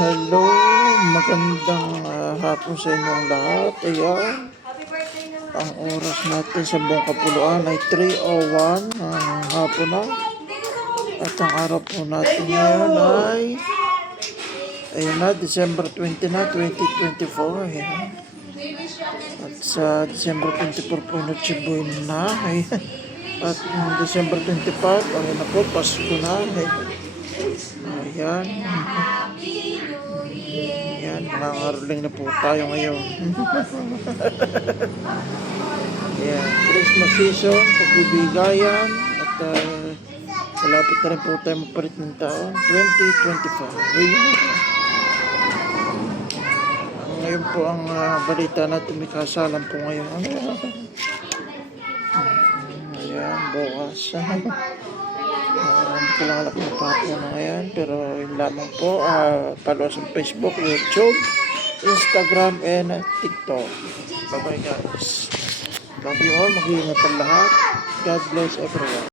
Hello, magandang hapon sa inyong lahat. Ayan, ang oras natin sa buong kapuluan ay 3:01 ng hapon na. At ang araw po natin ngayon ay, ayun na, December 20 na, 2024. Ayan. At sa December 24 po, Noche Buena na. Ayan. At December 25, ayun na po, Pasko na. Ayan. Ayan, nangaroling na po tayo ngayon. Ayan, Christmas season, pagbibigayan, at malapit na rin po tayo magpalit ng taon, 2025. Ngayon po ang balita natin, may kasalan po ngayon. Ayan, bukas. Hindi ko lang alam kung papo na ngayon, pero yun lamang po. Follow us on Facebook, YouTube, Instagram, and TikTok. Bye bye guys. Love you all. Mag-iingat ang lahat. God bless everyone.